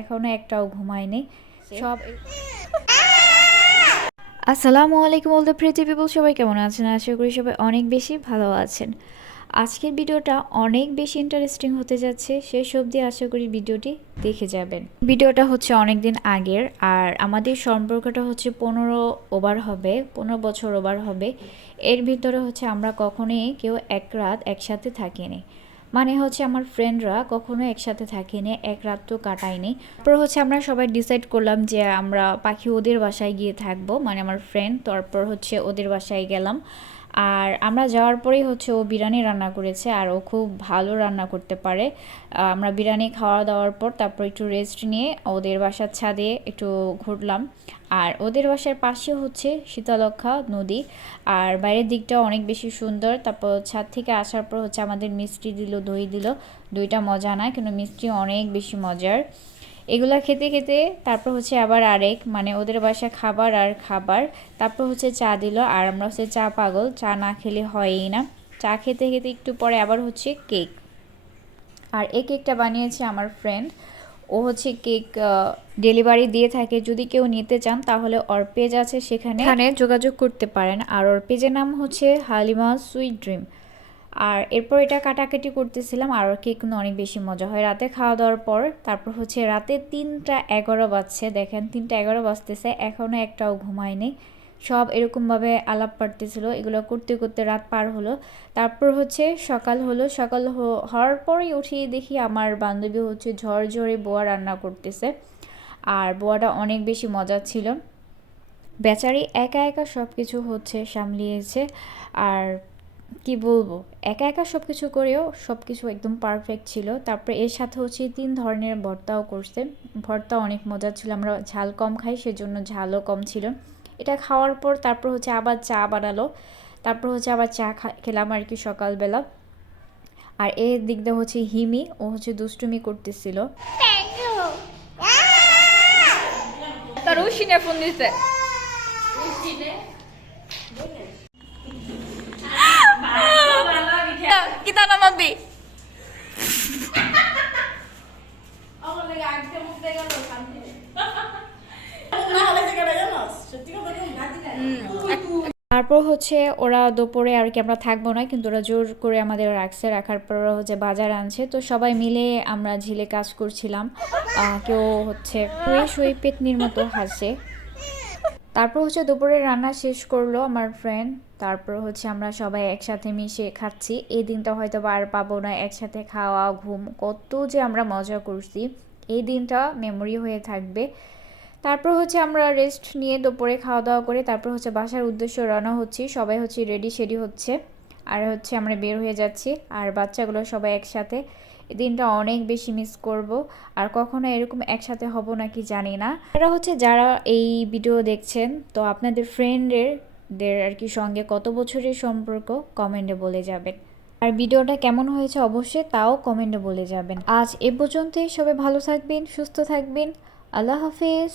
এখনো একটাও ঘুমায়নি সব। আসসালামু আলাইকুম অল দ্য প্রিটি পিপল, সবাই কেমন আছেন? আশা করি সবাই অনেক বেশি ভালো আছেন। আজকের ভিডিওটা অনেক বেশি ইন্টারেস্টিং হতে যাচ্ছে, শেষ অবধি আশা করি ভিডিওটি দেখে যাবেন। ভিডিওটা হচ্ছে অনেক দিন আগের, আর আমাদের সম্পর্কটা হচ্ছে 15 ওভার হবে, 15 বছর ওভার হবে। এর ভিতরে হচ্ছে আমরা কখনোই কেউ এক রাত একসাথে থাকিনি, মানে হচ্ছে আমার ফ্রেন্ডরা কখনো একসাথে থাকিনি, এক রাত তো কাটাইনি। তারপর হচ্ছে আমরা সবাই ডিসাইড করলাম যে আমরা পাখি ওদের বাসায় গিয়ে থাকবো, মানে আমার ফ্রেন্ড। তারপর হচ্ছে ওদের বাসায় গেলাম, আর আমরা যাওয়ার পরেই হচ্ছে ও বিরিয়ানি রান্না করেছে, আর ও খুব ভালো রান্না করতে পারে। আমরা বিরিয়ানি খাওয়া দাওয়ার পর তারপর একটু রেস্ট নিয়ে ওদের বাসার ছাদে একটু ঘুরলাম। আর ওদের বাসার পাশে হচ্ছে শীতলক্ষা নদী, আর বাইরের দিকটাও অনেক বেশি সুন্দর। তারপর ছাদ থেকে আসার পর হচ্ছে আমাদের মিষ্টি দিল, দই দিল। দইটা মজা না, কিন্তু মিষ্টি অনেক বেশি মজার। এগুলা খেতে খেতে তারপর হচ্ছে আবার আরেক, মানে ওদের বাসায় খাবার আর খাবার। তারপর হচ্ছে চা দিল, আর আমরা হচ্ছে চা পাগল, চা না খেলে হয়ই না। চা খেতে খেতে একটু পরে আবার হচ্ছে কেক, আর এই কেকটা বানিয়েছে আমার ফ্রেন্ড। ও হচ্ছে কেক ডেলিভারি দিয়ে থাকে, যদি কেউ নিতে চান তাহলে ওর পেজ আছে, সেখানে যোগাযোগ করতে পারেন। আর ওর পেজের নাম হচ্ছে হালিমা সুইট ড্রিম। আর এরপর এটা কাটাকাটি করতেছিলাম, আর কেক কিন্তু অনেক বেশি মজা হয়। রাতে খাওয়া দাওয়ার পর তারপর হচ্ছে রাতে 3টা 11 বাজছে, দেখেন 3টা 11 বাজতেছে, এখনও একটাও ঘুমায়নি। সব এরকমভাবে আলাপ পারতেছিল, এগুলো করতে করতে রাত পার হলো। তারপর হচ্ছে সকাল হলো, সকাল হওয়ার পরেই উঠিয়ে দেখি আমার বান্ধবী হচ্ছে ঝরঝরে বোয়া রান্না করতেছে, আর বোয়াটা অনেক বেশি মজা ছিল। বেচারি একা একা সব কিছু হচ্ছে সামলিয়েছে, আর কি বলবো, একা একা সব কিছু করেও সব কিছু একদম পারফেক্ট ছিল। তারপরে এর সাথে হচ্ছে 3 ধরনের ভর্তাও করছে, ভর্তা অনেক মজা ছিল। আমরা ঝাল কম খাই, সেজন্য ঝালও কম ছিল। এটা খাওয়ার পর তারপর হচ্ছে আবার চা বানালো, তারপর হচ্ছে আবার চা খেলাম আর কি সকালবেলা। আর এর দিক দিয়ে হচ্ছে হিমি, ও হচ্ছে দুষ্টুমি করতেছিল। তার উশিনে ফোন দিতে kita nama B. তারপর হচ্ছে ওরা দুপুরে আর কি আমরা থাকবো না, কিন্তু ওরা জোর করে আমাদের রাখছে, রাখার পর ওরা হচ্ছে বাজার আনছে। তো সবাই মিলে আমরা ঝিলে কাজ করছিলাম, কেউ হচ্ছে শুয়ে শুয়ে পেতনির মতো হাসে। তারপর হচ্ছে দুপুরে রান্না শেষ করলো আমার ফ্রেন্ড, তারপর হচ্ছে আমরা সবাই একসাথে মিশে খাচ্ছি। এই দিনটা হয়তো আর পাবো না, একসাথে খাওয়া ঘুম কত যে আমরা মজা করছি, এই দিনটা মেমোরি হয়ে থাকবে। তারপর হচ্ছে আমরা রেস্ট নিয়ে দুপুরে খাওয়া দাওয়া করে তারপর হচ্ছে বাসার উদ্দেশ্যে রওনা হচ্ছি। সবাই হচ্ছে রেডি সেডি হচ্ছে, আর হচ্ছে আমরা বের হয়ে যাচ্ছি, আর বাচ্চাগুলো সবাই একসাথে। এই দিনটা অনেক বেশি মিস করব, আর কখনো এরকম একসাথে হব নাকি জানি না। এরা হচ্ছে যারা এই ভিডিও দেখছেন, তো আপনাদের ফ্রেন্ডের আর কি সঙ্গে কত বছরের সম্পর্ক কমেন্টে বলে যাবেন, আর ভিডিওটা কেমন হয়েছে অবশ্যই তাও কমেন্টে বলে যাবেন। আজ এ পর্যন্তই, সবাই ভালো থাকবেন, সুস্থ থাকবেন, আল্লাহ হাফেজ।